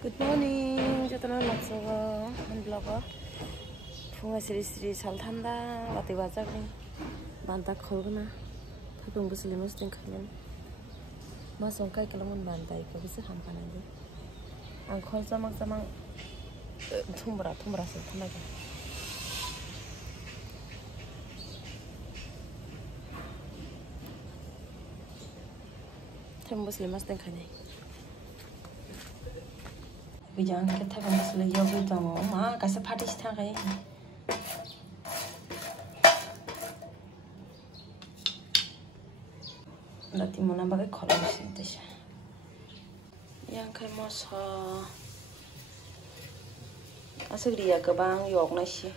Good morning, jotonan maksogo handlogo. Funga siri salthanda wati wajak ni banta kholgna thapung busli musting khalyan ma songkai kalamun bantai ko bisa hampana de ang khol jamak thumbra se thamaga thum busli musting khane bijang kita kan busli yogi tomo ma kasa phati stha kai Lati mona bagai kolom sintes. Yang kai mosa asuk dia kebang yok nasi.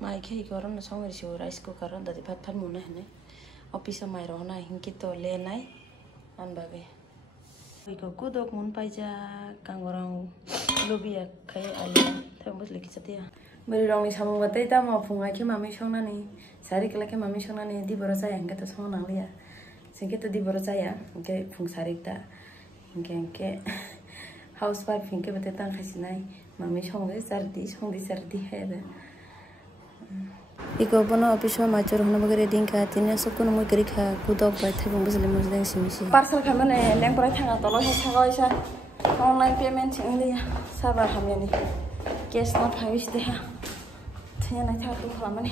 Mai kai koron na songri si rice cooker ron dadi phat mona hene. Office mai rohna hinki to le nai an bagai. Iko kudok mun paija kangorang lobia kai ali thambus leki chatia. Beri rong ni samung batai ta ma phungai ke mami songna ni sari kala ke mami songna ni di borosa yang kata song nang lia singke to di borosa ya ke phung sari ta ke housewife hinke batai tang khasinai mami songai sardi he da iko bono office ma chor hono bagare ding ka tinya sokun mo gari kha kudok bai thabung busle mo deng simisi parcel khamane leng pora thanga tolo he thanga isa online payment inglia sabar hamyani cash not havis de ha thanya nai thak tu khamane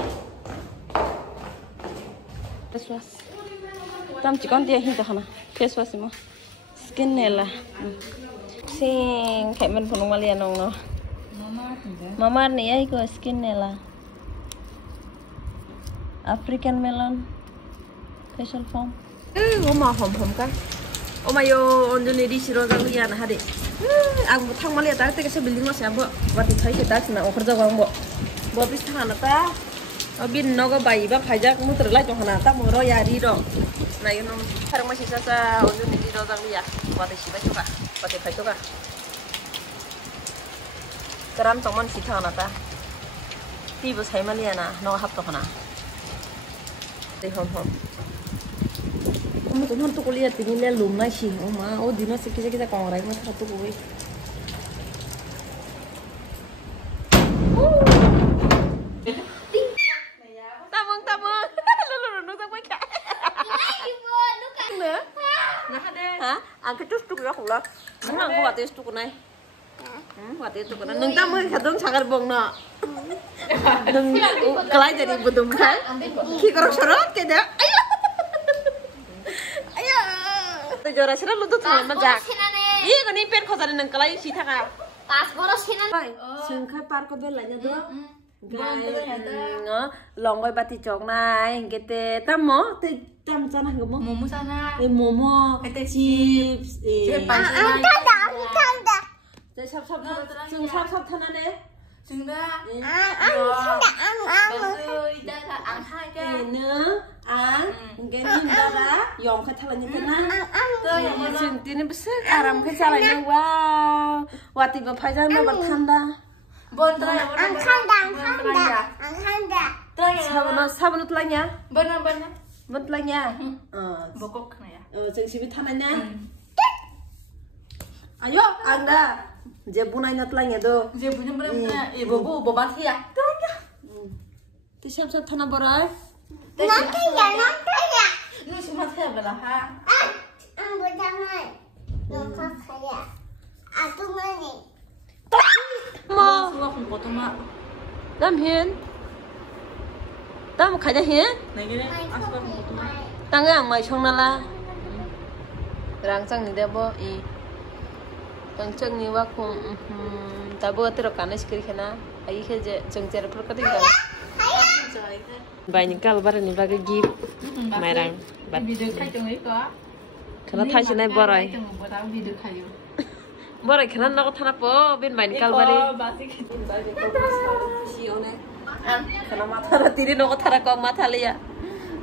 face wash tam chikon dia hin ta khana face wash mo skin nela sing khaiman phunung malia nong no mama ni ai ko skin nela African melon facial foam oma hom ka oma yo onjoni di siro jang ya na hade ang thang malia ta te ke building ma sa bo wati thai ke ta china okhor jawang bo bis thana ta bin nogo bai ba khajak mutur lai to hana ta moro yari do na yo nom farang ma sisa sa onjoni di ro jang ya wati siba chuka wati phai chuka karam tongman si thana ta ti bo sai malia na no hap to hana hom kamu tuh nanti kuliah tinggal lumna sih, oma, oh dino sekisa kongrai mas satu kue. Tabung, lalu nunggu sampai kak. Nah ada. Hah? Angkat terus tuh ya kulah. Mana aku waktu itu kunai. Waktu itu kunai. Nung tamu kadang sangat bong na. Nung kelai jadi bedum kan? Kikorok sorot keda. Jora sira lu tuh cuma majak. Iya kan ini pen khosan nang kelai si thaka. Pas boros sinan. Sengkai par ko belanya tuh. Longgoi bati chok nai ngete tamo te tam sana ngomo. Momo sana. Momo Ete chips. Tanda. Te sap thana ne. Sunda. Idaga ang hai ka. Genin dara yong ka thalanya tena. Sing tini besar aram ka chalanya wow. Wati ba phajang na bar thanda. Bon trai Ang khanda. Sabun telanya. Benar. Bon telanya. Bokok na ya. Sing sibi thananya. Ayo Anda. Jebunai na telanya do. Jebunya benar. Ibu bobat ya. Telanya. Ti sap thana borai. Nanti ya. Lu cuma saya belah ha. Mo. Semua pun potong mak. Dam hian. Dam khaja hian. Nah gini, asal pun potong mak. Tanga mai chong na la. Rang chang ni de bo I. Rang chang ni wa khum tabo atro kanes kiri khana. Ai khe je chongcher par kading kan. Banyak kal bar ni bagai gift. Mairang. Video khai tong ấy có. Kana thai sinai borai. Video khai yo. Borai kana no thana po bin banyak kal bari. Basi Si one. Kana matha ra tiri no thara ko matha liya.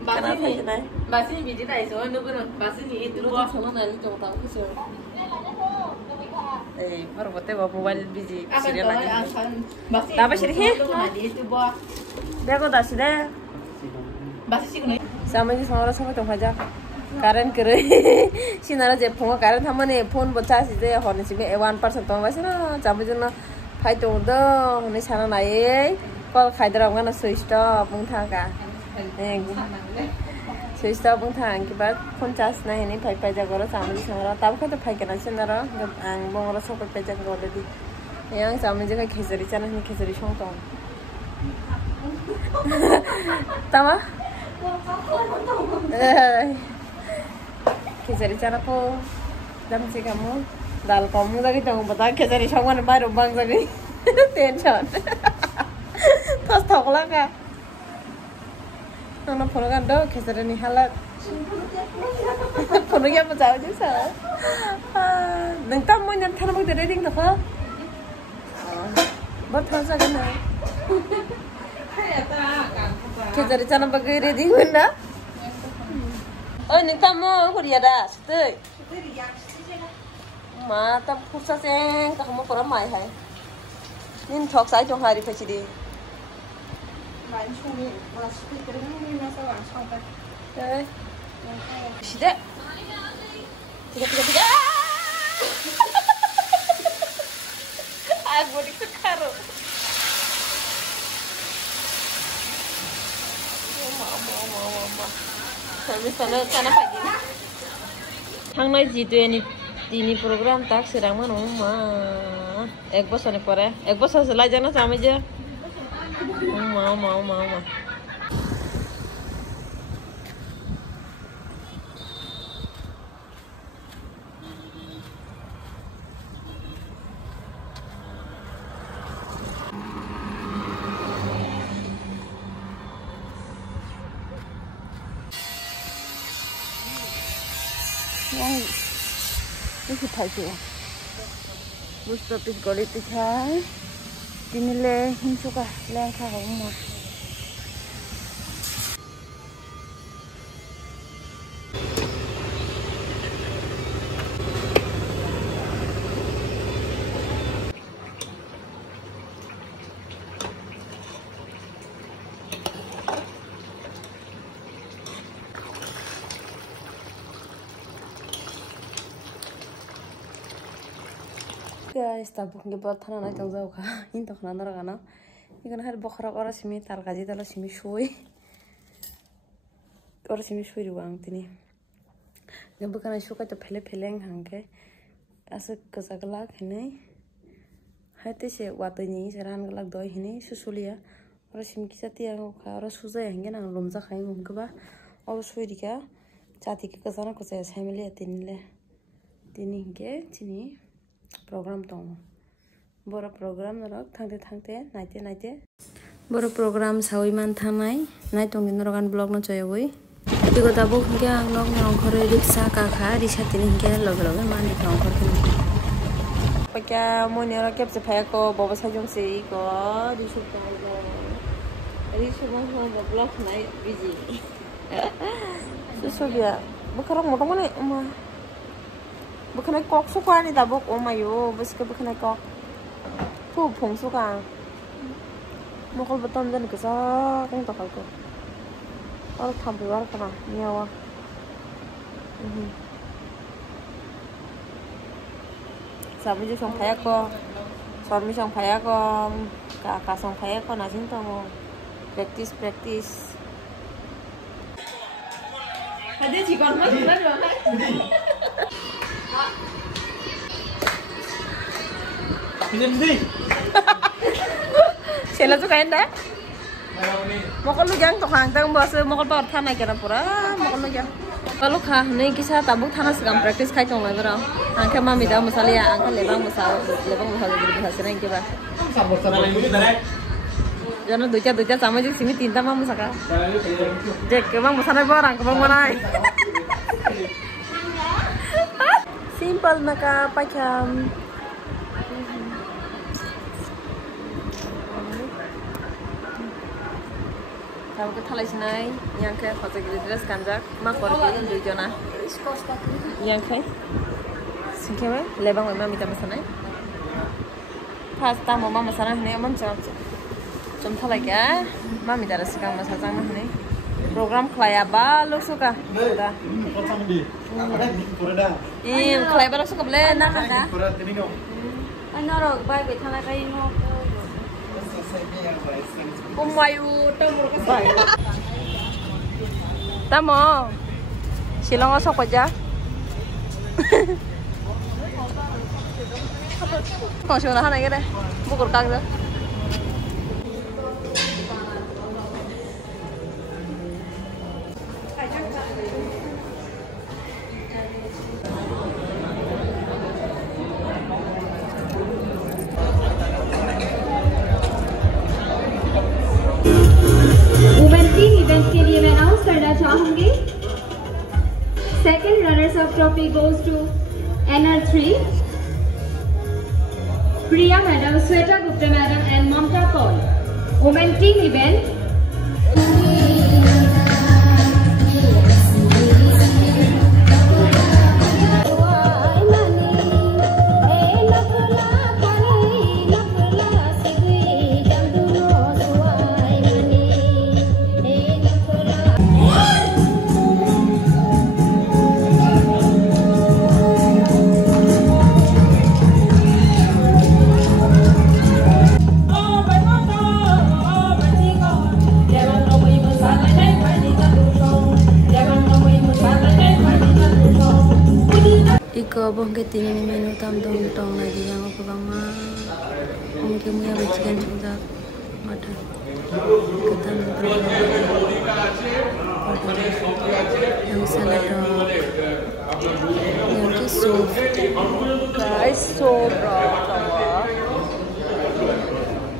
Kana thai sinai. Basi video này số nó cứ basi ni itu Lu chona na ni chong tang kiso. Baru bote bawa mobile busy serial aja. Basi. Apa sih ini? Di itu buah. Dia kok dah sih deh. Basi sih nih. Sama ini sama orang sama tuh aja. Karen kere sinara je phone karen thamane phone bacha si je hone si 1% to ba sina jamu jona phai to do ni sana nai call khaidra ngana switch off mung tha ka switch off mung tha ki ba phone charge nai ni phai pa ja gora jamu ji sara tab kha to phai kana sinara ang bongora sok pa ja gora di yang jamu je ka khizari chana ni khizari song to tama khizari chana ko dam si kamu dal kamu lagi tong bata khizari songwan bai ro bang jagi tension tas thokla ka ana phone kan do khizari ni halat phone ya ba jaw ji sa nang tam mo nyan thana bang de reading ta fa ba thon sa kan na khizari chana ba ge reading na oi nang tam mo kuriya da stoi ma tam phusa seng ka mo pora mai hai nin thok sai jong hari phachi di Wan chumi ma speaker ni ma sa wan chong ba. eh sida tiga aku dik karo mama kami sana pagi thangnai ji ini program tak sedang mana ma ek bosor ne pore ek bosor se lai jana same je mama yang ini pagi bus stopis goli tikai dinile hinsuka lengka rumah guys tabuk nge bot thana na tang jao kha in to khana nara gana ikan har bokhra ora simi tar gaji dala simi shui ora simi shui ruang tini nge bukana shuka to phele hangke asa kazagla khne hate se wato ni saran galak doi hine susulia ora simi kisati ang kha ora suja hange na lomja khai mungka ba ora shui dika chati ke kazana ko se family atinle tini ge tini program tong bora program narok thangte naite bora program sawi man thanai nai tong din rogan blog no choyoi tigo tabo ke ang nok nong khore riksha ka kha risha tin ke log man ni tong khore pakya moni ro kep se phaya ko boba sajong se ko risu ka risu man ho blog nai busy so bia bukarang motong ne ma bukan kok suka ni tabuk omayo bus ke bukan kok pu phong suka mokol beton dan kesa kang tokal ko or thambi war kana niawa sabi je song phaya ko sormi song phaya ko ka song phaya ko na jin to practice ade ji kon ma jula jo na Sila tuh kain dah. Mau kalau yang tuh hangtang bos mau kalau tor tanah kira pura mau kalau yang kalau kah nih kisah tabuk tanah segam praktis kai tong lagi orang. Angkat mami dah masalah ya angkat lebang masalah jadi bahasa lain kira. Jangan duca sama juga sini tinta mama saka. Jek kemang masalah orang kemang mana? Simple naka pacam. Tahu ke thalai sinai yang ke foto gili dress kanjak ma korke dui jona yang ke singkewe lebang ma mita masanai pasta mama masana hne man chom thalai ka ma mita rasikang masajang hne program kelaya lu suka. Dah. Kelaya lu suka boleh nak kan? Ano rog bay be thana kai no. Umayu tamu kasai. Tamu. Silong osok aja. Kau siapa nak ni? Bukur kang tu. के लिए मैं announce करना चाहूंगी। Second runners up trophy goes to NR3 Priya madam, Shweta Gupta madam and Mamta Kaul. Women team event Iko bongke tini ni menu tam tong lagi yang aku bangma mungkin punya bajikan juga ada kita yang salad yang ke soup guys soup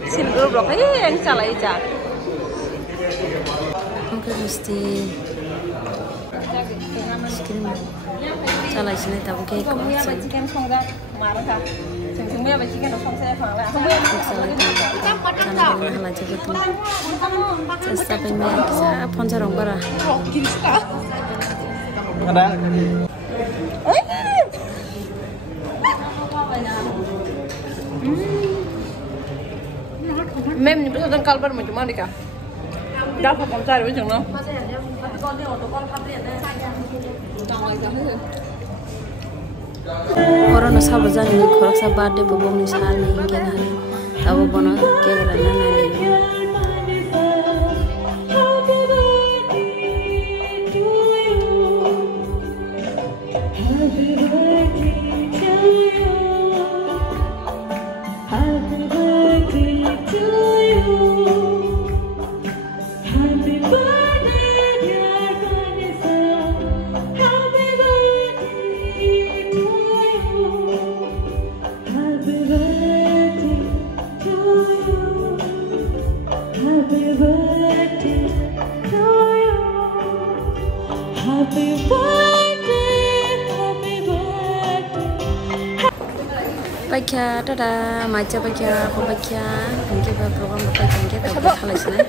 silver bro yang salah aja mungkin mesti salah sini tahu kayak kau chicken songga marah kah? Semua apa chicken song saya faham lah. Salah dengan hal aja betul. Sampai mereka bisa poncer orang bara. Ada. Mem ni betul dan kalbar macam mana kah? Dah pun cari macam mana? Orang nasi bajan ini korak sabar deh bobong ni sahar ni hingga hari tahu bono kira nana ni. Baiklah, tada, macam baiklah, apa baiklah, mungkin program apa mungkin tak boleh kalah sini.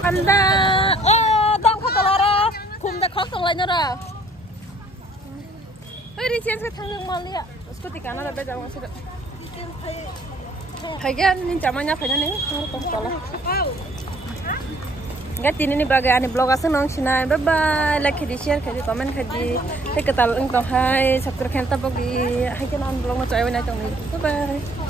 Anda, dam kata lara, kum dah kau tolak nyara. Hei, siapa yang tanggung malia? Usku tiga nada beda masuk. Hagian ni zamannya punya ni, harus kau tolak. Enggak ini nih bagai ane blog asal nong sini. Bye bye, like di share, di komen, di ketal engkau hai, subscribe kita bagi. Hai kenalan blog macam apa nih? Bye bye.